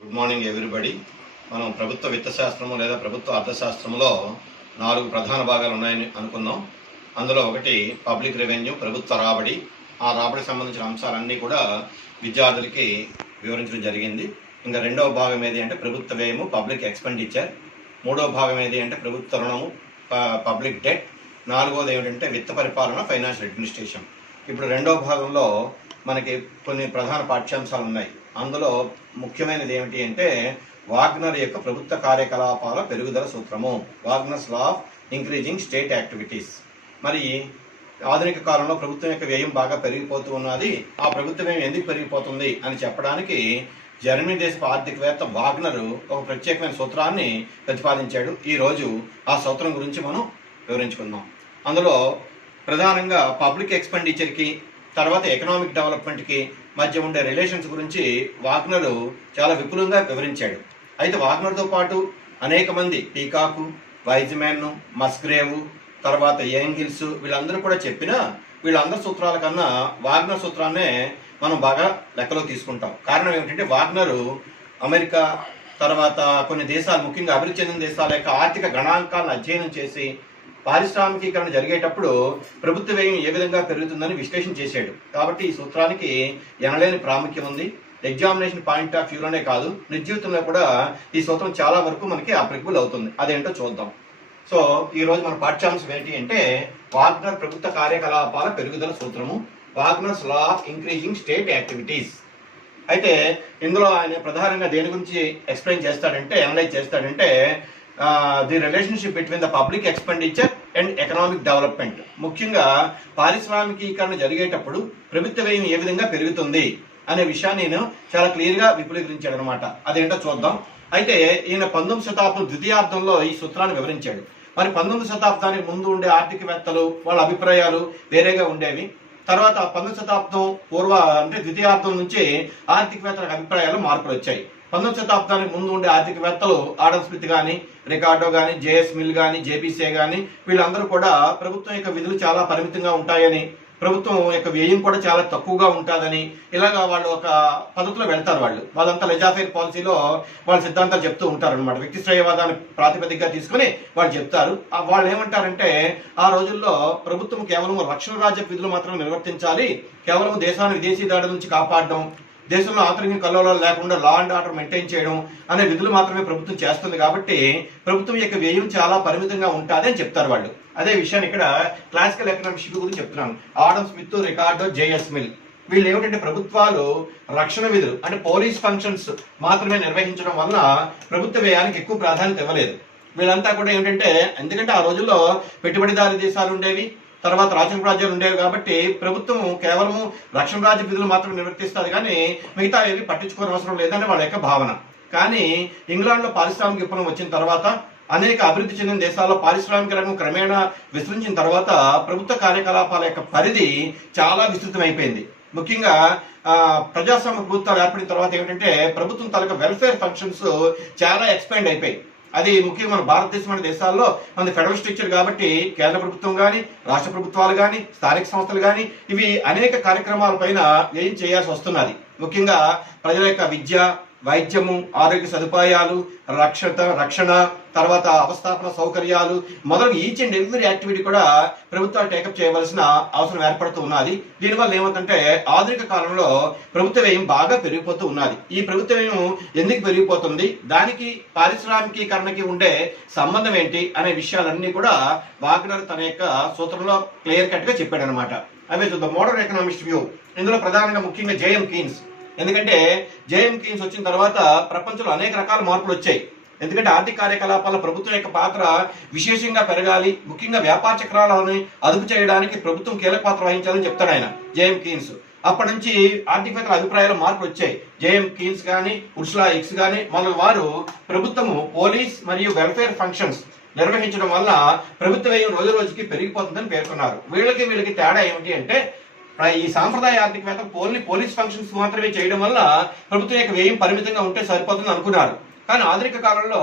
Good morning everybody. మనం ప్రభుత్వ విత్త శాస్త్రము లేదా ప్రభుత్వ అర్థశాస్త్రంలో 4 ప్రధాన భాగాలు ఉన్నాయని అనుకుందాం. అందులో ఒకటి పబ్లిక్ రెవెన్యూ, ప్రభుత్వ రాబడి. ఆ రాబడికి సంబంధించిన అంశాలన్నీ కూడా విద్యార్థులకి వివరించడం జరిగింది. ఇంకా రెండవ భాగం ఏది అంటే ప్రభుత్వ వ్యయము, పబ్లిక్ ఎక్స్పెండిచర్. మూడవ భాగం ఏది అంటే ప్రభుత్వ రుణము, పబ్లిక్ డెట్. నాలుగవది ఏమిటంటే విత్త పరిపాలన, ఫైనాన్షియల్ అడ్మినిస్ట్రేషన్. ఇప్పుడు రెండవ భాగంలో మనకి కొన్ని ప్రధాన పాఠ్యాంశాలు ఉన్నాయి. అందులో ముఖ్యమైనది ఏమిటి అంటే వాగ్నర్ యొక్క ప్రభుత్వ కార్యకలాపాల పెరుగుదల సూత్రము, Wagner's law of increasing state activities. మరి ఆధునిక కాలంలో ప్రభుత్వం యొక్క వ్యయం బాగా పెరిగిపోతూ ఉన్నది. ఆ ప్రభుత్వ వ్యయం ఎందుకు పెరిగిపోతుంది అని చెప్పడానికి జర్మనీ దేశపు ఆర్థికవేత్త వాగ్నర్ ఒక ప్రత్యేకమైన సూత్రాన్ని ప్రతిపాదించాడు. ఈరోజు ఆ సూత్రం గురించి మనం వివరించుకుందాం. అందులో ప్రధానంగా పబ్లిక్ ఎక్స్పెండిచర్కి తర్వాత ఎకనామిక్ డెవలప్మెంట్కి మధ్య ఉండే రిలేషన్స్ గురించి వాగ్నర్ చాలా విపులంగా వివరించాడు. అయితే వాగ్నర్తో పాటు అనేక మంది, పీకాకు, వైజ్మెన్, మస్గ్రేవ్, తర్వాత యాంగిల్స్, వీళ్ళందరూ కూడా చెప్పిన వీళ్ళందరి సూత్రాల కన్నా వాగ్నర్ సూత్రాన్నే మనం బాగా లెక్కలో తీసుకుంటాం. కారణం ఏమిటంటే వాగ్నర్ అమెరికా తర్వాత కొన్ని దేశాలు, ముఖ్యంగా అభివృద్ధి చెందిన దేశాల యొక్క ఆర్థిక గణాంకాలను అధ్యయనం చేసి పారిశ్రామికీకరణ జరిగేటప్పుడు ప్రభుత్వ వ్యయం ఏ విధంగా పెరుగుతుందని విశ్లేషణ చేశాడు. కాబట్టి ఈ సూత్రానికి ఎనలేని ప్రాముఖ్యం ఉంది. ఎగ్జామినేషన్ పాయింట్ ఆఫ్ వ్యూలోనే కాదు, నిజ జీవితంలో కూడా ఈ సూత్రం చాలా వరకు మనకి అప్లికబుల్ అవుతుంది. అదేంటో చూద్దాం. సో ఈ రోజు మన పాఠ్యాంశం ఏంటి అంటే వాగ్నర్ ప్రభుత్వ కార్యకలాపాల పెరుగుదల సూత్రము, Wagner's law of increasing state activities. అయితే ఇందులో ఆయన ప్రధానంగా దేని గురించి ఎక్స్ప్లెయిన్ చేస్తాడంటే, అనలైజ్ చేస్తాడంటే the relationship between the public expenditure and economic development. ముఖ్యంగా పారిశ్రామికీకరణ జరిగేటప్పుడు ప్రభుత్వ వ్యయం ఏ విధంగా పెరుగుతుంది అనే విషయాన్ని నేను చాలా క్లియర్గా విపులీకరించాడు అనమాట. అదేంటో చూద్దాం. అయితే ఈయన 19వ శతాబ్దం ద్వితీయార్థంలో ఈ సూత్రాన్ని వివరించాడు. మరి 19వ శతాబ్దానికి ముందు ఉండే ఆర్థికవేత్తలు వాళ్ళ అభిప్రాయాలు వేరేగా ఉండేవి. తర్వాత 19వ శతాబ్దం అంటే ద్వితీయార్థం నుంచి ఆర్థికవేత్తల అభిప్రాయాలు మార్పులు వచ్చాయి. 19వ శతాబ్దానికి ముందు ఉండే ఆర్థికవేత్తలు ఆడమ్ స్మిత్ కానీ, రికార్డో కానీ, జేఎస్ మిల్ కానీ, జేబీసీ కానీ, వీళ్ళందరూ కూడా ప్రభుత్వం యొక్క విధులు చాలా పరిమితంగా ఉంటాయని, ప్రభుత్వం యొక్క వ్యయం కూడా చాలా తక్కువగా ఉంటుందని, ఇలాగా వాళ్ళు ఒక పద్ధతిలో వెళ్తారు. వాళ్ళంతా లెజాఫేర్ పాలసీలో వాళ్ళ సిద్ధాంతాలు చెప్తూ ఉంటారు అనమాట. వ్యక్తి శ్రేయవాదాన్ని ప్రాతిపదికగా తీసుకుని వాళ్ళు చెప్తారు. వాళ్ళు ఏమంటారంటే ఆ రోజుల్లో ప్రభుత్వం కేవలం రక్షణ రాజ్య విధులు మాత్రమే నిర్వర్తించాలి, కేవలం దేశాన్ని విదేశీ దాడుల నుంచి కాపాడడం, దేశంలో ఆంతరిక కల్లోలాలు లేకుండా లా అండ్ ఆర్డర్ మెయింటైన్ చేయడం అనే విధులు మాత్రమే ప్రభుత్వం చేస్తుంది. కాబట్టి ప్రభుత్వం యొక్క వ్యయం చాలా పరిమితంగా ఉంటుంది అని చెప్తారు వాళ్ళు. అదే విషయాన్ని ఇక్కడ క్లాసికల్ ఎకనామిక్స్ గురించి చెప్తున్నాను. Adam Smith, Ricardo, J S Mill వీళ్ళు ఏమిటంటే ప్రభుత్వాలు రక్షణ విధులు అంటే పోలీస్ ఫంక్షన్స్ మాత్రమే నిర్వహించడం వల్ల ప్రభుత్వ వ్యయానికి ఎక్కువ ప్రాధాన్యత ఇవ్వలేదు. వీళ్ళంతా కూడా ఏమిటంటే, ఎందుకంటే ఆ రోజుల్లో పెట్టుబడిదారీ దేశాలు ఉండేవి, తర్వాత రాజ్యాలు ఉండేవి. కాబట్టి ప్రభుత్వం కేవలం రక్షణ రాజ్య విధులు మాత్రం నిర్వర్తిస్తుంది, కానీ మిగతా ఏవి పట్టించుకోవడం అవసరం లేదని వాళ్ళ యొక్క భావన. కానీ ఇంగ్లాండ్లో పారిశ్రామిక విప్లవం వచ్చిన తర్వాత, అనేక అభివృద్ధి చెందిన దేశాల్లో పారిశ్రామిక రంగం క్రమేణా విస్తరించిన తర్వాత ప్రభుత్వ కార్యకలాపాల యొక్క పరిధి చాలా విస్తృతమైపోయింది. ముఖ్యంగా ప్రజాస్వామ్య ప్రభుత్వాలు ఏర్పడిన తర్వాత ఏమిటంటే ప్రభుత్వం తాలూకా వెల్ఫేర్ ఫంక్షన్స్ చాలా ఎక్స్పాండ్ అయిపోయాయి. అది ముఖ్యంగా మన భారతదేశం అనే దేశాల్లో మన ఫెడరల్ స్ట్రక్చర్ కాబట్టి కేంద్ర ప్రభుత్వం కానీ, రాష్ట్ర ప్రభుత్వాలు కానీ, స్థానిక సంస్థలు కానీ ఇవి అనేక కార్యక్రమాలపైన వ్యయం చేయాల్సి వస్తున్నది. ముఖ్యంగా ప్రజల యొక్క విద్య, వైద్యము, ఆరోగ్య సదుపాయాలు, రక్షణ, తర్వాత అవస్థాపన సౌకర్యాలు మొదలు ఈచ్ అండ్ ఎవ్రీ యాక్టివిటీ కూడా ప్రభుత్వాలు టేకప్ చేయవలసిన అవసరం ఏర్పడుతూ ఉన్నది. దీనివల్ల ఏమవుతుందంటే ఆధునిక కాలంలో ప్రభుత్వ వ్యయం బాగా పెరిగిపోతూ ఉన్నది. ఈ ప్రభుత్వ వ్యయం ఎందుకు పెరిగిపోతుంది, దానికి పారిశ్రామికీకరణకి ఉండే సంబంధం ఏంటి అనే విషయాలన్నీ కూడా వాగ్నర్ తన యొక్క సూత్రంలో క్లియర్ కట్ గా చెప్పాడు అనమాట. అవే చూద్దాం. Modern economist view. ఇందులో ప్రధానంగా ముఖ్యంగా జేఎం కీన్స్. ఎందుకంటే జేఎం కీన్స్ వచ్చిన తర్వాత ప్రపంచంలో అనేక రకాల మార్పులు వచ్చాయి. ఎందుకంటే ఆర్థిక కార్యకలాపాల ప్రభుత్వం యొక్క పాత్ర విశేషంగా పెరగాలి, ముఖ్యంగా వ్యాపార చక్రాలను అదుపు చేయడానికి ప్రభుత్వం కీలక పాత్ర వహించాలని చెప్తాడు ఆయన, జేఎం కీన్స్. అప్పటి నుంచి ఆర్థికవేత్తల అభిప్రాయాలు మార్పులు వచ్చాయి. జేఎం కీన్స్ కానీ, ఉర్సులా ఎక్స్ కానీ మొదలగు వారు ప్రభుత్వము పోలీస్ మరియు వెల్ఫేర్ ఫంక్షన్స్ నిర్వహించడం వల్ల ప్రభుత్వ వ్యయం రోజు రోజుకి పెరిగిపోతుందని పేర్కొన్నారు. వీళ్ళకి తేడా ఏమిటి అంటే ఈ సాంప్రదాయ ఆర్థికవేత్తలు పోలీస్ ఫంక్షన్స్ మాత్రమే చేయడం వల్ల ప్రభుత్వం యొక్క వ్యయం పరిమితంగా ఉంటే సరిపోతుంది అనుకున్నారు. కానీ ఆధునిక కాలంలో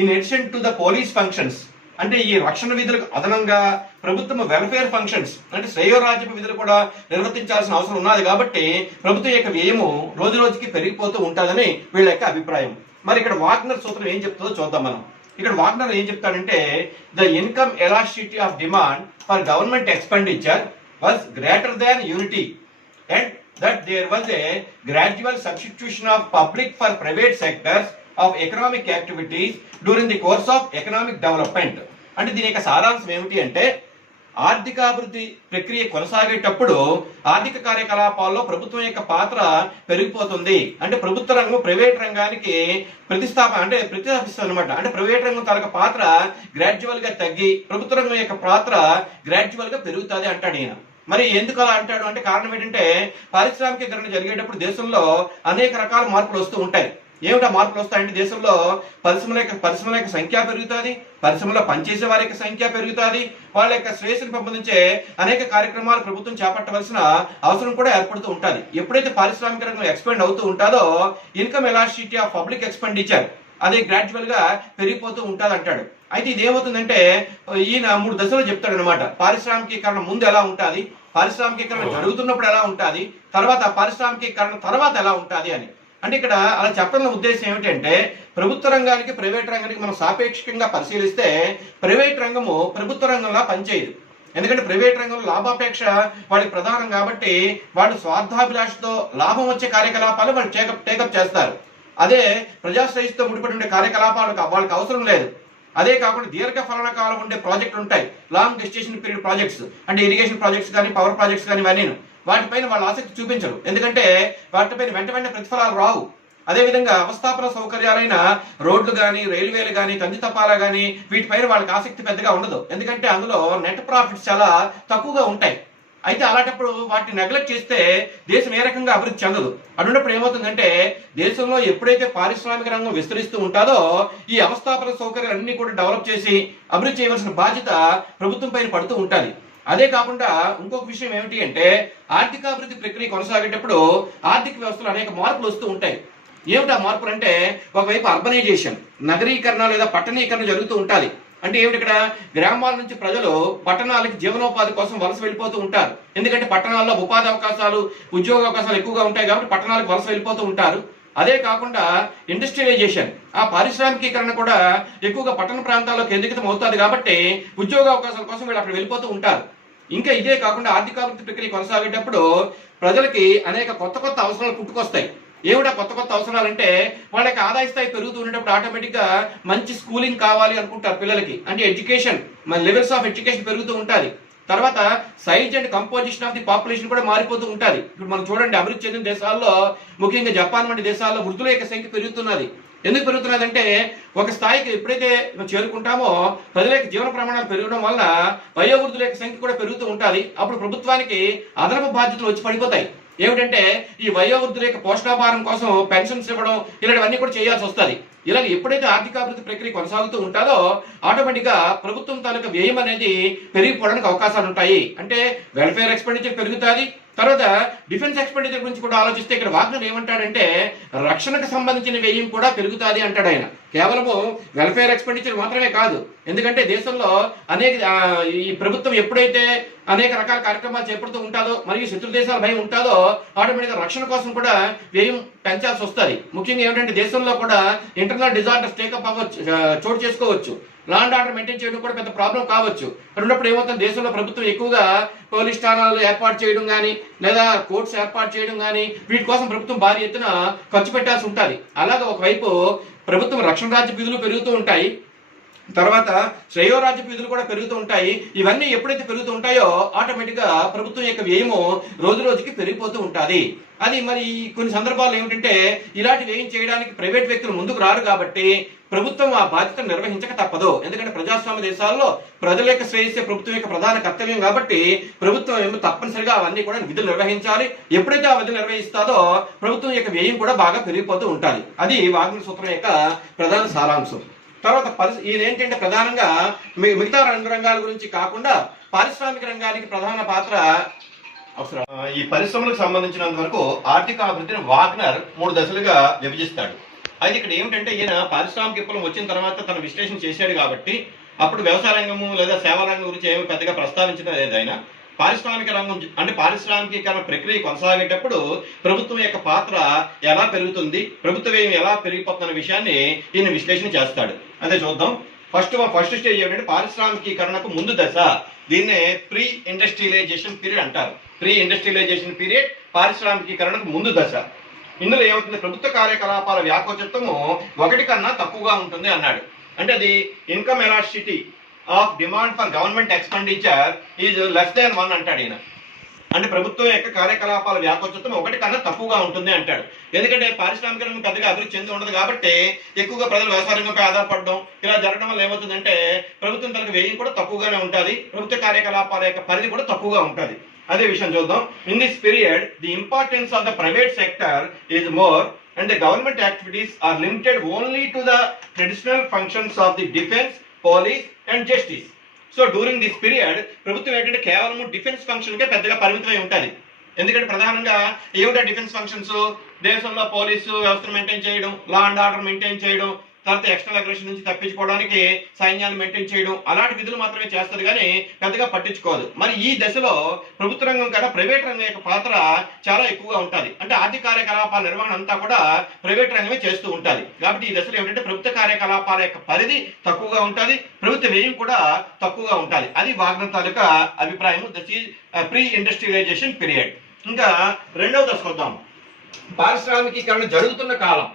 in addition to the police functions అంటే ఈ రక్షణ విధులకు అదనంగా ప్రభుత్వం వెల్ఫేర్ ఫంక్షన్స్ అంటే శ్రేయోరాజ్యపు విధులు కూడా నిర్వర్తించాల్సిన అవసరం ఉన్నది కాబట్టి ప్రభుత్వం యొక్క వ్యయము రోజు రోజుకి పెరిగిపోతూ ఉంటుందని వీళ్ళ యొక్క అభిప్రాయం. మరి ఇక్కడ వాగ్నర్ సూత్రం ఏం చెప్తుందో చూద్దాం మనం. ఇక్కడ వాగ్నర్ ఏం చెప్తాడంటే the income elasticity of demand for government expenditure was greater than unity and that there was a gradual substitution of public for private sectors of economic activities during the course of economic development. అంటే దీని యొక్క సారాంశం ఏమిటి అంటే ఆర్థికాభివృద్ధి ప్రక్రియ కొనసాగేటప్పుడు ఆర్థిక కార్యకలాపాల్లో ప్రభుత్వం యొక్క పాత్ర పెరిగిపోతుంది. అంటే ప్రభుత్వ రంగం ప్రైవేట్ రంగానికి ప్రతిస్థాపిస్తుంది అనమాట. అంటే ప్రైవేట్ రంగం తన పాత్ర గ్రాడ్యువల్ గా తగ్గి ప్రభుత్వ రంగం యొక్క పాత్ర గ్రాడ్యువల్ గా పెరుగుతుంది అంటాడు ఈయన. మరి ఎందుకు అలా అంటాడు అంటే కారణం ఏంటంటే పారిశ్రామికీకరణ జరిగేటప్పుడు దేశంలో అనేక రకాల మార్పులు వస్తూ ఉంటాయి. ఏమిటా మార్పులు వస్తాయంటే దేశంలో పరిశ్రమల యొక్క సంఖ్య పెరుగుతుంది, పరిశ్రమలో పనిచేసే వారి యొక్క సంఖ్య పెరుగుతుంది, వాళ్ళ యొక్క శ్రేయస్సును పెంపొందించే అనేక కార్యక్రమాలు ప్రభుత్వం చేపట్టవలసిన అవసరం కూడా ఏర్పడుతూ ఉంటుంది. ఎప్పుడైతే పారిశ్రామిక రంగం ఎక్స్పెండ్ అవుతూ ఉంటుందో income elasticity of public expenditure అది గ్రాడ్యువల్ గా పెరిగిపోతూ ఉంటుంది అంటాడు. అయితే ఇదేమవుతుందంటే ఈయన 3 దశలు చెప్తాడు అనమాట. పారిశ్రామికీకరణ ముందు ఎలా ఉంటుంది, పారిశ్రామికీకరణ జరుగుతున్నప్పుడు ఎలా ఉంటుంది, తర్వాత పారిశ్రామికీకరణ తర్వాత ఎలా ఉంటుంది అని. అంటే ఇక్కడ అలా చెప్పడం ఉద్దేశం ఏమిటంటే ప్రభుత్వ రంగానికి ప్రైవేట్ రంగానికి మనం సాపేక్షంగా పరిశీలిస్తే ప్రైవేట్ రంగము ప్రభుత్వ రంగంలా పనిచేయదు. ఎందుకంటే ప్రైవేట్ రంగంలో లాభాపేక్ష వాళ్ళకి ప్రధానం కాబట్టి వాళ్ళు స్వార్థాభిలాషతో లాభం వచ్చే కార్యకలాపాలు వాళ్ళు టేకప్ చేస్తారు. అదే ప్రజాశ్రయితో ముడిపడి ఉండే కార్యకలాపాలకు వాళ్ళకి అవసరం లేదు. అదే కాకుండా దీర్ఘ ఫలన కాలం ఉండే ప్రాజెక్టులు ఉంటాయి, లాంగ్ గెస్టేషన్ పీరియడ్ ప్రాజెక్ట్స్ అంటే ఇరిగేషన్ ప్రాజెక్ట్స్ కానీ పవర్ ప్రాజెక్ట్స్ కానీ ఇవన్నీ వాటిపైన వాళ్ళు ఆసక్తి చూపించరు. ఎందుకంటే వాటిపైన వెంటనే ప్రతిఫలాలు రావు. అదేవిధంగా అవస్థాపన సౌకర్యాలైన రోడ్లు కానీ రైల్వేలు కానీ తంతి తపాలా కానీ వీటిపైన వాళ్ళకి ఆసక్తి పెద్దగా ఉండదు. ఎందుకంటే అందులో నెట్ ప్రాఫిట్స్ చాలా తక్కువగా ఉంటాయి. అయితే అలాంటప్పుడు వాటిని నెగ్లెక్ట్ చేస్తే దేశం ఏ రకంగా అభివృద్ధి చెందదు. అటువంటిప్పుడు ఏమవుతుందంటే దేశంలో ఎప్పుడైతే పారిశ్రామిక రంగం విస్తరిస్తూ ఉంటుందో ఈ అవస్థాపన సౌకర్యాలన్నీ కూడా డెవలప్ చేసి అభివృద్ధి చేయవలసిన బాధ్యత ప్రభుత్వం పైన పడుతూ ఉంటుంది. అదే కాకుండా ఇంకొక విషయం ఏమిటి అంటే ఆర్థికాభివృద్ధి ప్రక్రియ కొనసాగేటప్పుడు ఆర్థిక వ్యవస్థలో అనేక మార్పులు వస్తూ ఉంటాయి. ఏమిటా మార్పులు అంటే ఒకవైపు అర్బనైజేషన్ నగరీకరణ లేదా పట్టణీకరణ జరుగుతూ ఉంటుంది. అంటే ఏమిటి ఇక్కడ గ్రామాల నుంచి ప్రజలు పట్టణాలకి జీవనోపాధి కోసం వలస వెళ్ళిపోతూ ఉంటారు. ఎందుకంటే పట్టణాల్లో ఉపాధి అవకాశాలు ఉద్యోగ అవకాశాలు ఎక్కువగా ఉంటాయి కాబట్టి పట్టణాలకు వలస వెళ్ళిపోతూ ఉంటారు. అదే కాకుండా ఇండస్ట్రియలైజేషన్ ఆ పారిశ్రామికీకరణ కూడా ఎక్కువగా పట్టణ ప్రాంతాల్లో కేంద్రీకృతం అవుతుంది కాబట్టి ఉద్యోగ అవకాశాల కోసం వీళ్ళు అక్కడ వెళ్ళిపోతూ ఉంటారు. ఇంకా ఇదే కాకుండా ఆర్థికాభివృద్ధి ప్రక్రియ కొనసాగేటప్పుడు ప్రజలకి అనేక కొత్త కొత్త అవసరాలు పుట్టుకొస్తాయి. ఏమిటా కొత్త కొత్త అవసరాలు అంటే వాళ్ళకి ఆదాయ స్థాయి పెరుగుతూ ఉండేటప్పుడు ఆటోమేటిక్ గా మంచి స్కూలింగ్ కావాలి అనుకుంటారు పిల్లలకి. అంటే ఎడ్యుకేషన్ మన లెవెల్స్ ఆఫ్ ఎడ్యుకేషన్ పెరుగుతూ ఉంటుంది. తర్వాత size and composition of the population కూడా మారిపోతూ ఉంటుంది. ఇప్పుడు మనం చూడండి అభివృద్ధి చెందిన దేశాల్లో ముఖ్యంగా జపాన్ వంటి దేశాల్లో వృద్ధుల యొక్క సంఖ్య పెరుగుతున్నది. ఎందుకు పెరుగుతున్నది అంటే ఒక స్థాయికి ఎప్పుడైతే చేరుకుంటామో ప్రజల యొక్క జీవన ప్రమాణాలు పెరగడం వల్ల వయోవృద్ధుల యొక్క సంఖ్య కూడా పెరుగుతూ ఉంటుంది. అప్పుడు ప్రభుత్వానికి అదనపు బాధ్యతలు వచ్చి పడిపోతాయి. ఏమిటంటే ఈ వయోవృద్ధుల యొక్క పోషకాహారం కోసం పెన్షన్స్ ఇవ్వడం ఇలాంటివన్నీ కూడా చేయాల్సి వస్తుంది. ఇలాగ ఎప్పుడైతే ఆర్థికాభివృద్ధి ప్రక్రియ కొనసాగుతూ ఉంటుందో ఆటోమేటిక్ గా ప్రభుత్వం తాలూకా వ్యయం అనేది పెరిగిపోవడానికి అవకాశాలు ఉంటాయి. అంటే వెల్ఫేర్ ఎక్స్పెండిచర్ పెరుగుతుంది. తర్వాత డిఫెన్స్ ఎక్స్పెండిచర్ గురించి కూడా ఆలోచిస్తే ఇక్కడ వాగ్నర్ ఏమంటాడంటే రక్షణకు సంబంధించిన వ్యయం కూడా పెరుగుతుంది అంటాడు ఆయన. కేవలము వెల్ఫేర్ ఎక్స్పెండిచర్ మాత్రమే కాదు. ఎందుకంటే దేశంలో ఈ ప్రభుత్వం ఎప్పుడైతే అనేక రకాల కార్యక్రమాలు చేపడుతూ ఉంటుందో మరియు శత్రు దేశాల భయం ఉంటుందో ఆటోమేటిక్గా రక్షణ కోసం కూడా వ్యయం పెంచాల్సి వస్తుంది. ముఖ్యంగా ఏమిటంటే దేశంలో కూడా ఇంటర్నల్ డిజాస్టర్స్ టేకప్ అవ్వచ్చు, చోటు చేసుకోవచ్చు. లా అండ్ ఆర్డర్ మెయింటైన్ చేయడం కూడా పెద్ద ప్రాబ్లం కావచ్చు. ఉన్నప్పుడు ఏమవుతుంది దేశంలో ప్రభుత్వం ఎక్కువగా పోలీస్ స్థానాలు ఏర్పాటు చేయడం కానీ లేదా కోర్ట్స్ ఏర్పాటు చేయడం కానీ వీటి కోసం ప్రభుత్వం భారీ ఎత్తున ఖర్చు పెట్టాల్సి ఉంటుంది. అలాగే ఒకవైపు ప్రభుత్వం రక్షణ రాజ్య విధులు పెరుగుతూ ఉంటాయి, తర్వాత శ్రేయోరాజ్య విధులు కూడా పెరుగుతూ ఉంటాయి. ఇవన్నీ ఎప్పుడైతే పెరుగుతూ ఉంటాయో ఆటోమేటిక్ గా ప్రభుత్వం యొక్క వ్యయము రోజు రోజుకి పెరిగిపోతూ ఉంటుంది. అది మరి కొన్ని సందర్భాల్లో ఏమిటంటే ఇలాంటి వ్యయం చేయడానికి ప్రైవేట్ వ్యక్తులు ముందుకు రారు కాబట్టి ప్రభుత్వం ఆ బాధ్యతను నిర్వహించక తప్పదు. ఎందుకంటే ప్రజాస్వామ్య దేశాల్లో ప్రజల యొక్క శ్రేయస్సే ప్రభుత్వం యొక్క ప్రధాన కర్తవ్యం కాబట్టి ప్రభుత్వం ఏమో తప్పనిసరిగా అవన్నీ కూడా విధులు నిర్వహించాలి. ఎప్పుడైతే ఆ విధులు నిర్వహిస్తాదో ప్రభుత్వం యొక్క వ్యయం కూడా బాగా పెరిగిపోతూ ఉంటుంది. అది వాగ్నర్ సూత్రం యొక్క ప్రధాన సారాంశం. తర్వాత ఈయన ఏంటంటే ప్రధానంగా మిగతా రంగాల గురించి కాకుండా పారిశ్రామిక రంగానికి ప్రధాన పాత్ర అవసరం. ఈ పరిశ్రమలకు సంబంధించినంత వరకు ఆర్థిక అభివృద్ధిని వాగ్నర్ 3 దశలుగా విభజిస్తాడు. అయితే ఇక్కడ ఏమిటంటే ఈయన పారిశ్రామిక విప్లవం వచ్చిన తర్వాత తన విశ్లేషణ చేశాడు కాబట్టి అప్పుడు వ్యవసాయ రంగము లేదా సేవా రంగం గురించి ఏమి పెద్దగా ప్రస్తావించడం లేదు ఆయన. పారిశ్రామిక రంగం అంటే పారిశ్రామికీకరణ ప్రక్రియ కొనసాగేటప్పుడు ప్రభుత్వం యొక్క పాత్ర ఎలా పెరుగుతుంది, ప్రభుత్వ వ్యయం ఎలా పెరిగిపోతున్న విషయాన్ని ఈయన విశ్లేషణ చేస్తాడు. అదే చూద్దాం. ఫస్ట్ స్టేజ్ ఏమిటంటే పారిశ్రామికీకరణకు ముందు దశ. దీన్నే ప్రీ ఇండస్ట్రియలైజేషన్ పీరియడ్ అంటారు. ప్రీ ఇండస్ట్రియలైజేషన్ పీరియడ్ పారిశ్రామికీకరణకు ముందు దశ. ఇందులో ఏమవుతుంది, ప్రభుత్వ కార్యకలాపాల వ్యాకోచత్వము 1 కన్నా తక్కువగా ఉంటుంది అన్నాడు. అంటే అది income elasticity of demand for government expenditure is less than 1 అంటాడు ఈయన. అంటే ప్రభుత్వం యొక్క కార్యకలాపాల వ్యాకోచత్వం 1 కన్నా తక్కువగా ఉంటుంది అంటాడు. ఎందుకంటే పారిశ్రామిక రంగం పెద్దగా అభివృద్ధి చెంది ఉండదు కాబట్టి ఎక్కువగా ప్రజలు వ్యవసాయ రంగంపై ఆధారపడడం ఇలా జరగడం వల్ల ఏమవుతుందంటే ప్రభుత్వం తనకు వ్యయం కూడా తక్కువగానే ఉంటుంది, ప్రభుత్వ కార్యకలాపాల యొక్క పరిధి కూడా తక్కువగా ఉంటుంది. అదే విషయం చూద్దాం. In this period the importance of the private sector is more and the government activities are limited only to the traditional functions of the defense, police and justice. So during this period ప్రభుత్వం ఏంటంటే కేవలం defence function కే పెద్దగా పరిమితమై ఉంటుంది. ఎందుకంటే ప్రధానంగా ఏమిటా defence functions, దేశంలో పోలీసు వ్యవస్థను మెయింటైన్ చేయడం, లా అండ్ ఆర్డర్ మెయింటైన్ చేయడం, తర్వాత ఎక్స్టర్నల్ అగ్రెషన్ నుంచి తప్పించుకోవడానికి సైన్యాన్ని మెయింటైన్ చేయడం, అలాంటి విధులు మాత్రమే చేస్తుంది కానీ పెద్దగా పట్టించుకోదు. మరి ఈ దశలో ప్రభుత్వ రంగం కన్నా ప్రైవేట్ రంగం యొక్క పాత్ర చాలా ఎక్కువగా ఉంటుంది. అంటే ఆర్థిక కార్యకలాపాల నిర్వహణ అంతా కూడా ప్రైవేట్ రంగమే చేస్తూ ఉంటుంది. కాబట్టి ఈ దశలో ఏమిటంటే ప్రభుత్వ కార్యకలాపాల యొక్క పరిధి తక్కువగా ఉంటుంది, ప్రభుత్వ వ్యయం కూడా తక్కువగా ఉంటుంది. అది వాగ్నర్ తాలూకా అభిప్రాయం. That is pre industrialization period. ఇంకా రెండవ దశ వద్దాం. పారిశ్రామికీకరణ జరుగుతున్న కాలం.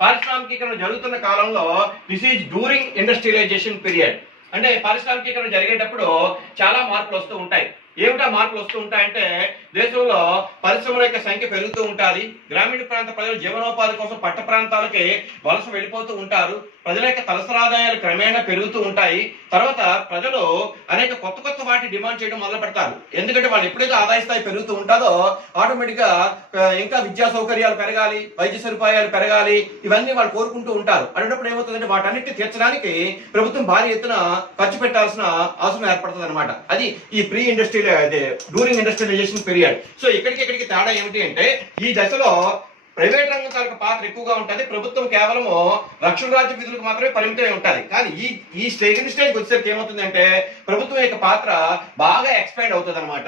పారిశ్రామికీకరణ జరుగుతున్న కాలంలో this is during industrialization period. అంటే పారిశ్రామికీకరణ జరిగేటప్పుడు చాలా మార్పులు వస్తూ ఉంటాయి. ఏమిటా మార్పులు వస్తూ ఉంటాయంటే దేశంలో పరిశ్రమల యొక్క సంఖ్య పెరుగుతూ ఉంటుంది. గ్రామీణ ప్రాంత ప్రజలు జీవనోపాధి కోసం పట్ట ప్రాంతాలకి వలస వెళ్ళిపోతూ ఉంటారు. ప్రజల యొక్క తలసరాదాయాలు క్రమేణా పెరుగుతూ ఉంటాయి. తర్వాత ప్రజలు అనేక కొత్త వాటి డిమాండ్ చేయడం మొదలు పెడతారు. ఎందుకంటే వాళ్ళు ఎప్పుడైతే ఆదాయ స్థాయి పెరుగుతూ ఉంటుందో ఆటోమేటిక్ గా ఇంకా విద్యా సౌకర్యాలు పెరగాలి, వైద్య సదుపాయాలు పెరగాలి, ఇవన్నీ వాళ్ళు కోరుకుంటూ ఉంటారు. అనేటప్పుడు ఏమవుతుందంటే వాటన్నిటిని తీర్చడానికి ప్రభుత్వం భారీ ఎత్తున ఖర్చు పెట్టాల్సిన అవసరం ఏర్పడుతుంది అనమాట. అది ఈ pre industrial during industrialization period. So ఇక్కడికి తేడా ఏమిటి అంటే ఈ దశలో ప్రైవేట్ రంగం తాలూకు పాత్ర ఎక్కువగా ఉంటుంది, ప్రభుత్వం కేవలము రక్షణ రాజ్య విధులకు మాత్రమే పరిమితమై ఉంటుంది. కానీ ఈ స్టేజ్కి వచ్చేసరికి ఏమవుతుందంటే ప్రభుత్వం యొక్క పాత్ర బాగా ఎక్స్పాండ్ అవుతుంది అనమాట.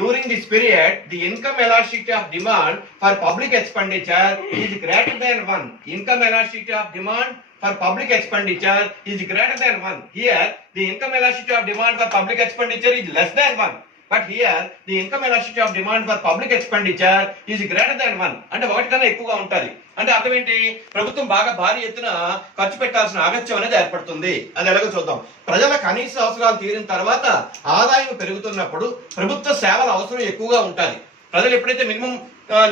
During this period, the income elasticity of demand for public expenditure is greater than 1. Income elasticity of demand for public expenditure is greater than 1. Here, the income elasticity of demand for public expenditure is less than 1. But here, the income elasticity of demand for public expenditure is greater than 1. అంటే 1 కన్నా ఎక్కువగా ఉంటుంది. అంటే అర్థం ఏంటి, ప్రభుత్వం బాగా భారీ ఎత్తున ఖర్చు పెట్టాల్సిన అగత్యం అనేది ఏర్పడుతుంది. అది ఎలాగో చూద్దాం. ప్రజల కనీస అవసరాలు తీరిన తర్వాత ఆదాయం పెరుగుతున్నప్పుడు ప్రభుత్వ సేవల అవసరం ఎక్కువగా ఉంటుంది. ప్రజలు ఎప్పుడైతే మినిమం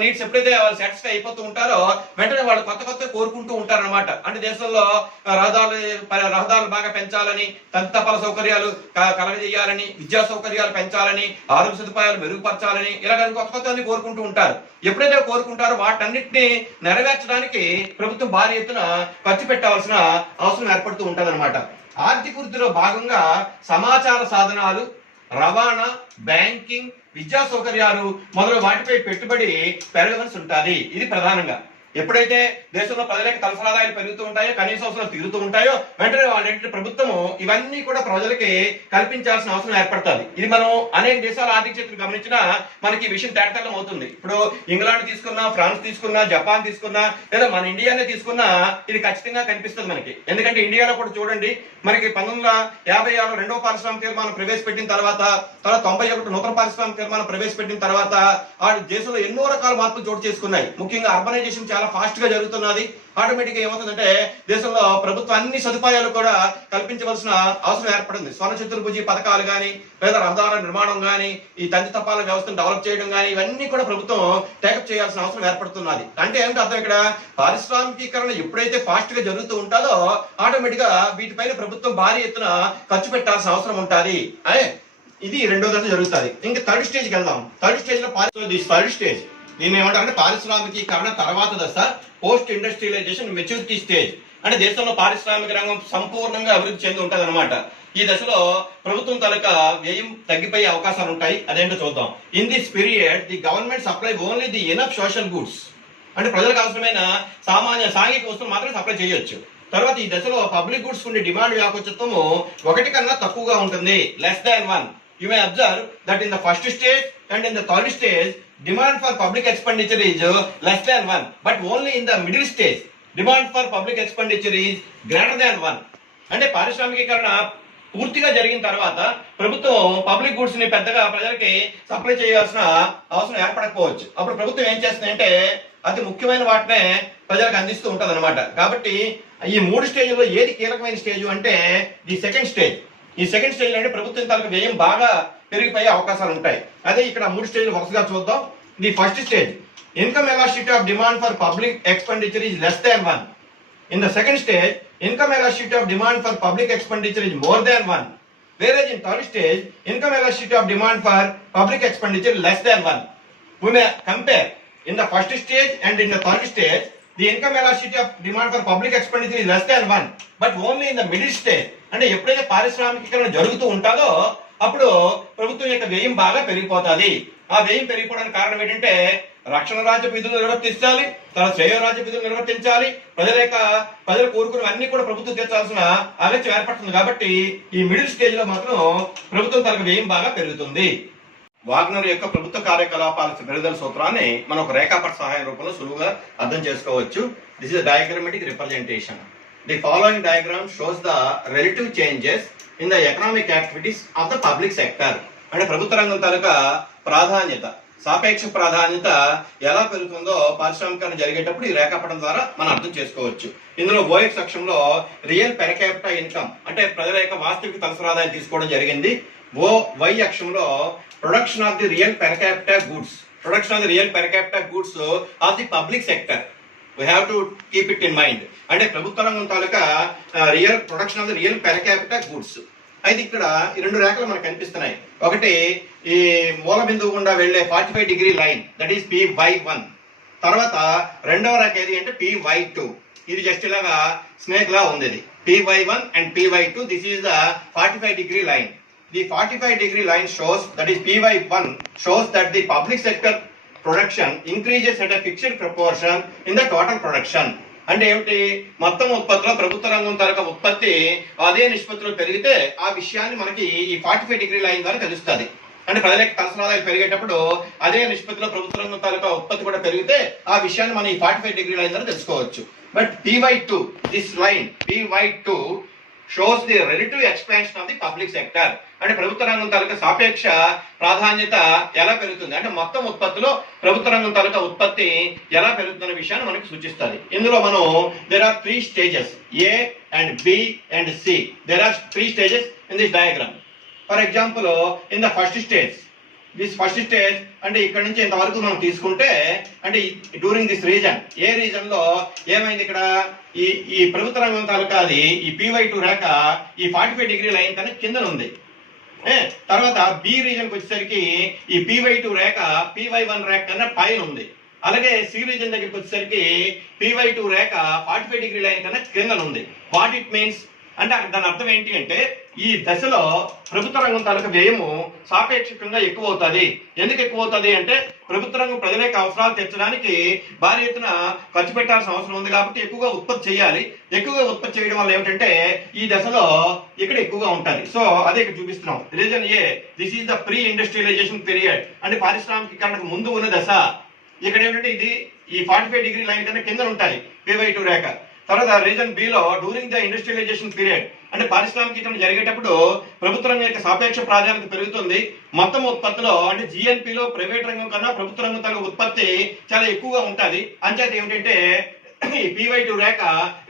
నీడ్స్ ఎప్పుడైతే సాటిస్ఫై అయిపోతూ ఉంటారో వెంటనే వాళ్ళు కొత్త కోరుకుంటూ ఉంటారు అనమాట. అంటే దేశంలో రహదారులు బాగా పెంచాలని, తదితర సౌకర్యాలు కలగజేయాలని, విద్యా సౌకర్యాలు పెంచాలని, ఆరోగ్య సదుపాయాలు మెరుగుపరచాలని ఇలాగ కొత్త కోరుకుంటూ ఉంటారు. ఎప్పుడైతే కోరుకుంటారో వాటన్నిటిని నెరవేర్చడానికి ప్రభుత్వం భారీ ఎత్తున ఖర్చు పెట్టవలసిన అవసరం ఏర్పడుతూ ఉంటుంది అనమాట. ఆర్థిక వృద్ధిలో భాగంగా సమాచార సాధనాలు, రవాణా, బ్యాంకింగ్, విద్యా సౌకర్యాలు మొదలు వాటిపై పెట్టుబడి పెరగవలసి ఉంటుంది. ఇది ప్రధానంగా ఎప్పుడైతే దేశంలో ప్రజల యొక్క తలసరాదాయాలు పెరుగుతూ ఉంటాయో, కనీస అవసరాలు తిరుగుతూ ఉంటాయో వెంటనే వాళ్ళ ప్రభుత్వము ఇవన్నీ కూడా ప్రజలకి కల్పించాల్సిన అవసరం ఏర్పడుతుంది. ఇది మనం అనేక దేశాల ఆర్థిక చరిత్రను గమనించినా మనకి ఈ విషయం తేటతెల్లం అవుతుంది. ఇప్పుడు ఇంగ్లాండ్ తీసుకున్నా, ఫ్రాన్స్ తీసుకున్నా, జపాన్ తీసుకున్నా, లేదా మన ఇండియానే తీసుకున్నా ఇది ఖచ్చితంగా కనిపిస్తుంది మనకి. ఎందుకంటే ఇండియాలో కూడా చూడండి, మనకి 1956 రెండవ పారిశ్రామిక తీర్మానం ప్రవేశపెట్టిన తర్వాత 91 నూతన పారిశ్రామిక తీర్మానం ప్రవేశపెట్టిన తర్వాత ఆ దేశంలో ఎన్నో రకాల మార్పులు చోటు చేసుకున్నాయి. ముఖ్యంగా అర్బనైజేషన్ చాలా ఫాస్ట్ గా జరుగుతున్నది. ఆటోమేటిక్ గా ఏమవుతుందంటే దేశంలో ప్రభుత్వం అన్ని సదుపాయాలు కూడా కల్పించవలసిన అవసరం ఏర్పడింది. స్వర్ణ చతుర్భుజి పథకాలు కానీ, లేదా రహదారుల నిర్మాణం కానీ, ఈ తంతి తపాల వ్యవస్థను డెవలప్ చేయడం కానీ, ఇవన్నీ కూడా ప్రభుత్వం టేకప్ చేయాల్సిన అవసరం ఏర్పడుతున్నది. అంటే ఏంటంటే అర్థం ఇక్కడ పారిశ్రామికీకరణ ఎప్పుడైతే ఫాస్ట్ గా జరుగుతూ ఉంటుందో ఆటోమేటిక్ గా వీటిపైన ప్రభుత్వం భారీ ఎత్తున ఖర్చు పెట్టాల్సిన అవసరం ఉంటుంది. ఇది రెండో దశ జరుగుతుంది. ఇంకా థర్డ్ స్టేజ్కి వెళ్దాం. థర్డ్ స్టేజ్ లో థర్డ్ స్టేజ్ దీన్ని ఏమంటారంటే పారిశ్రామికీకరణ తర్వాత దశ, పోస్ట్ ఇండస్ట్రియలైజేషన్ మెచ్యూరిటీ స్టేజ్. అంటే దేశంలో పారిశ్రామిక రంగం సంపూర్ణంగా అభివృద్ధి చెంది ఉంటుంది అనమాట. ఈ దశలో ప్రభుత్వం తాలూకా వ్యయం తగ్గిపోయే అవకాశాలు ఉంటాయి. అదేంటో చూద్దాం. In this period the government supply only the enough social goods. అంటే ప్రజలకు అవసరమైన సామాన్య సాంఘిక వస్తువులు మాత్రం సప్లై చేయొచ్చు. తర్వాత ఈ దశలో పబ్లిక్ గుడ్స్ ఉండే డిమాండ్ వ్యాపకత్వము 1 కన్నా తక్కువగా ఉంటుంది, less than 1. You may observe that in the first stage and in the third stage, demand for public expenditure is less than 1. But only in the middle stage, demand for public expenditure is greater than 1. అంటే పారిశ్రామికీకరణ పూర్తిగా జరిగిన తర్వాత ప్రభుత్వం public goods ని పెద్దగా ప్రజలకి supply చేయాల్సిన అవసరం ఏర్పడకపోవచ్చు. అప్పుడు ప్రభుత్వం ఏం చేస్తుందంటే అతి ముఖ్యమైన వాటినే ప్రజలకు అందిస్తూ ఉంటది అనమాట. కాబట్టి ఈ 3 స్టేజ్లో ఏది కీలకమైన స్టేజ్ అంటే ది సెకండ్ స్టేజ్. ఈ సెకండ్ స్టేజ్ అంటే ప్రభుత్వం తాలూకు వ్యయం బాగా పెరిగిపోయే అవకాశాలు ఉంటాయి. అదే ఇక్కడ 3 స్టేజ్లు వరుసగా చూద్దాం. The first stage, income elasticity of demand for public expenditure is less than 1. In the second stage, income elasticity of demand for public expenditure is more than 1. Whereas in third stage, income elasticity of demand for public expenditure is less than 1. We may compare in the first stage and in the third stage, the income elasticity of demand for public expenditure is less than 1. But only in the middle stage, అంటే ఎప్పుడైతే పారిశ్రామికీకరణ జరుగుతూ ఉంటుందో అప్పుడు ప్రభుత్వం యొక్క వ్యయం బాగా పెరిగిపోతుంది. ఆ వ్యయం పెరిగిపోవడానికి కారణం ఏంటంటే రక్షణ రాజ్య విధులు నిర్వర్తించాలి, తర్వాత శ్రేయ రాజ్య విధులు నిర్వర్తించాలి, ప్రజలు కోరుకున్నవన్నీ కూడా ప్రభుత్వం తీర్చాల్సిన ఆలస్యం ఏర్పడుతుంది. కాబట్టి ఈ మిడిల్ స్టేజ్ లో మాత్రం ప్రభుత్వం తనకు వ్యయం బాగా పెరుగుతుంది. వాగ్నర్ యొక్క ప్రభుత్వ కార్యకలాపాల పెరుగుదల సూత్రాన్ని మనం ఒక రేఖాపట సహాయ రూపంలో సులువుగా అర్థం చేసుకోవచ్చు. This is diagrammatic representation. The following diagram shows the relative changes in the economic activities of the public sector. అంటే ప్రభుత్వ రంగం తాలూకా ప్రాధాన్యత, సాపేక్ష ప్రాధాన్యత ఎలా పెరుగుతుందో పారిశ్రామికీకరణ జరిగేటప్పుడు ఈ రేఖాపటం ద్వారా మనం అర్థం చేసుకోవచ్చు. ఇందులో OX అక్షంలో రియల్ పెర్ క్యాపిటా ఇన్కమ్ అంటే ప్రజల యొక్క వాస్తవిక తలసరి ఆదాయం తీసుకోవడం జరిగింది. Y అక్షంలో production of the real per capita goods, production of the real per capita goods of the public sector. We have to keep it in mind. అంటే ప్రభుత్వ రంగం తాలూకా real production of the real per capita goods. అయితే ఇక్కడ ఈ 2 రేఖలు మనకు కనిపిస్తున్నాయి. ఒకటి ఈ మూల బిందువు గుండా వెళ్లే 45 degree line, that is PY1. తర్వాత రెండవ రేఖ ఏది అంటే PY2. ఇది జస్ట్ ఇలాగా స్నేక్ లా ఉంది. ఇది PY1 and PY2. This is the 45 degree line. The 45 degree line shows, that is PY1 shows that the public sector production increases at a fixed proportion in the total production. అంటే ఏమిటి, మొత్తం ఉత్పత్తిలో ప్రభుత్వ రంగం తరగ ఉత్పత్తి అదే నిష్పత్తిలో పెరిగితే ఆ విషయాన్ని మనకి ఈ 45 డిగ్రీ లైన్ ద్వారా తెలుస్తుంది. అంటే ప్రజలకు తలసరి ఆదాయం పెరిగేటప్పుడు అదే నిష్పత్తిలో ప్రభుత్వ రంగం తాలూకా ఉత్పత్తి కూడా పెరిగితే ఆ విషయాన్ని మనం ఈ 45 డిగ్రీ లైన్ ద్వారా తెలుసుకోవచ్చు. But PY2, this line PY2 shows the relative expansion of the public sector. అంటే ప్రభుత్వ రంగం తాలూకా సాపేక్ష ప్రాధాన్యత ఎలా పెరుగుతుంది, అంటే మొత్తం ఉత్పత్తిలో ప్రభుత్వ రంగం తాలూకా ఉత్పత్తి ఎలా పెరుగుతుందనే విషయాన్ని మనకి సూచిస్తుంది. ఇందులో మనం there are 3 stages, A and B and C. There are 3 stages in this diagram. For example, in the first stage, this first stage అంటే ఇక్కడ నుంచి ఇంతవరకు మనం తీసుకుంటే అంటే during this reason, A reason లో ఏమైంది, ఇక్కడ ఈ ప్రభుత్వ రంగం తాలూకా అది ఈ PY2 రేఖ ఈ 45 డిగ్రీ లైన్ కన్నా కింద ఉంది. తర్వాత బి రీజన్ కి వచ్చేసరికి ఈ PY2 రేఖ PY1 రేఖ కన్నా పైన ఉంది. అలాగే సి రీజన్ దగ్గరికి వచ్చేసరికి PY2 రేఖ 45 డిగ్రీ లైన్ కన్నా కింద ఉంది. వాట్ ఇట్ మీన్స్ అంటే దాని అర్థం ఏంటి అంటే ఈ దశలో ప్రభుత్వ రంగం తాలూకా వ్యయము సాపేక్షకంగా ఎక్కువ అవుతుంది. ఎందుకు ఎక్కువ అవుతుంది అంటే ప్రభుత్వ రంగం ప్రజల యొక్క అవసరాలు తీర్చడానికి భారీ ఎత్తున ఖర్చు పెట్టాల్సిన అవసరం ఉంది కాబట్టి ఎక్కువగా ఉత్పత్తి చేయాలి. ఎక్కువగా ఉత్పత్తి చేయడం వల్ల ఏమిటంటే ఈ దశలో ఇక్కడ ఎక్కువగా ఉంటుంది. సో అదే ఇక్కడ చూపిస్తున్నాం. Region A, this is the pre industrialization period, అంటే పారిశ్రామికీకరణకు ముందు ఉన్న దశ. ఇక్కడ ఏమిటంటే ఇది ఈ 45 డిగ్రీ లైన్ కన్నా కింద ఉంటాయి PY2 రేఖ. తర్వాత region below during the industrialization period, అంటే పారిశ్రామికీకరణ జరిగేటప్పుడు ప్రభుత్వ రంగం యొక్క సాపేక్ష ప్రాధాన్యత పెరుగుతుంది. మొత్తం ఉత్పత్తిలో అంటే GNPలో ప్రైవేట్ రంగం కన్నా ప్రభుత్వ రంగం తన ఉత్పత్తి చాలా ఎక్కువగా ఉంటుంది. అంచేత ఏమిటంటే ఈ PY2 రేఖ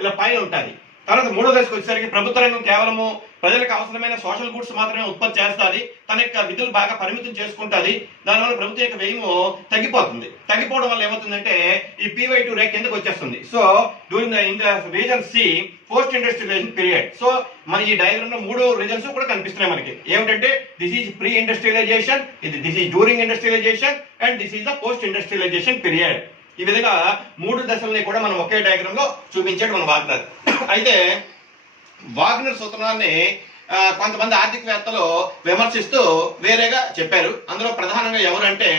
ఇలా పైన ఉంటుంది. తర్వాత మూడో దశకు వచ్చేసరికి ప్రభుత్వ రంగం కేవలము ప్రజలకు అవసరమైన సోషల్ గుడ్స్ మాత్రమే ఉత్పత్తి చేస్తుంది. తన యొక్క విధులు బాగా పరిమితం చేసుకుంటుంది. దానివల్ల ప్రభుత్వం యొక్క వ్యయము తగ్గిపోతుంది. తగ్గిపోవడం వల్ల ఏమవుతుందంటే ఈ PY2 రేఖ కిందకు వచ్చేస్తుంది. So during the region C post industrialization period. So మన ఈ డయాగ్రామ్ లో 3 రీజన్స్ కూడా కనిపిస్తున్నాయి మనకి. ఏమిటంటే this is pre industrialization, this is during industrialization and this is the post industrialization period. ఈ విధంగా 3 దశల్ని కూడా మనం ఒకే డయాగ్రామ్ లో చూపించాడు మన వాగ్నర్. అయితే వాగ్నర్ సూత్రాన్ని కొంతమంది ఆర్థికవేత్తలు విమర్శిస్తూ వేరేగా చెప్పారు. అందులో ప్రధానంగా ఎవరంటే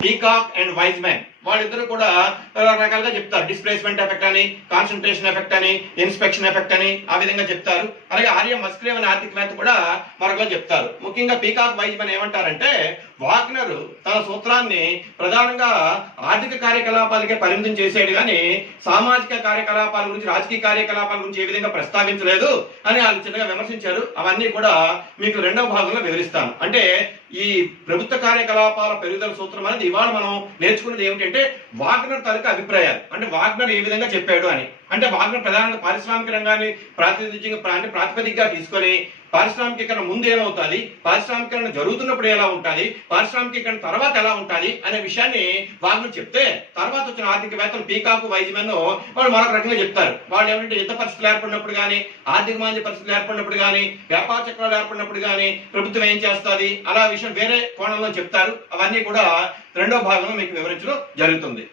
పీకాక్ అండ్ వైజ్మెన్. వాళ్ళిద్దరూ కూడా రకరకాలుగా చెప్తారు. డిస్ప్లేస్మెంట్ ఎఫెక్ట్ అని, కాన్సన్ట్రేషన్ ఎఫెక్ట్ అని, ఇన్స్పెక్షన్ ఎఫెక్ట్ అని ఆ విధంగా చెప్తారు. అలాగే ఆర్య మస్క్రేవ్ అనే ఆర్థికవేత్త కూడా మరొకలా చెప్తారు. ముఖ్యంగా పీకాక్ వైజ్మన్ ఏమంటారంటే వాగ్నర్ తన సూత్రాన్ని ప్రధానంగా ఆర్థిక కార్యకలాపాలకే పరిమితం చేసేది కానీ సామాజిక కార్యకలాపాల గురించి, రాజకీయ కార్యకలాపాల గురించి ఏ విధంగా ప్రస్తావించలేదు అని వాళ్ళు చిన్నగా విమర్శించారు. అవన్నీ కూడా మీకు రెండవ భాగంలో వివరిస్తాను. అంటే ఈ ప్రభుత్వ కార్యకలాపాల పెరుగుదల సూత్రం అనేది ఇవాళ మనం నేర్చుకున్నది ఏమిటంటే వాగ్నర్ తాలూకా అభిప్రాయాలు. అంటే వాగ్నర్ ఏ విధంగా చెప్పాడు అని. అంటే వాగ్నర్ ప్రధానంగా పారిశ్రామిక రంగాన్ని ప్రాతిపదికగా తీసుకొని పారిశ్రామికీకరణ ముందు ఏమవుతుంది, పారిశ్రామికీకరణ జరుగుతున్నప్పుడు ఎలా ఉంటుంది, పారిశ్రామికీకరణ తర్వాత ఎలా ఉంటుంది అనే విషయాన్ని వాగ్నర్ చెప్తే తర్వాత వచ్చిన ఆర్థికవేత్తలు పీకాక్ వైజ్మన్ వాళ్ళు మరొక రకంగా చెప్తారు. వాళ్ళు ఏమంటే యుద్ధ పరిస్థితులు ఏర్పడినప్పుడు కానీ, ఆర్థిక మాంద్య పరిస్థితులు ఏర్పడినప్పుడు కానీ, వ్యాపార చక్రాలు ఏర్పడినప్పుడు కానీ ప్రభుత్వం ఏం చేస్తుంది అలా విషయం వేరే కోణంలో చెప్తారు. అవన్నీ కూడా రెండో భాగంలో మీకు వివరించడం జరుగుతుంది.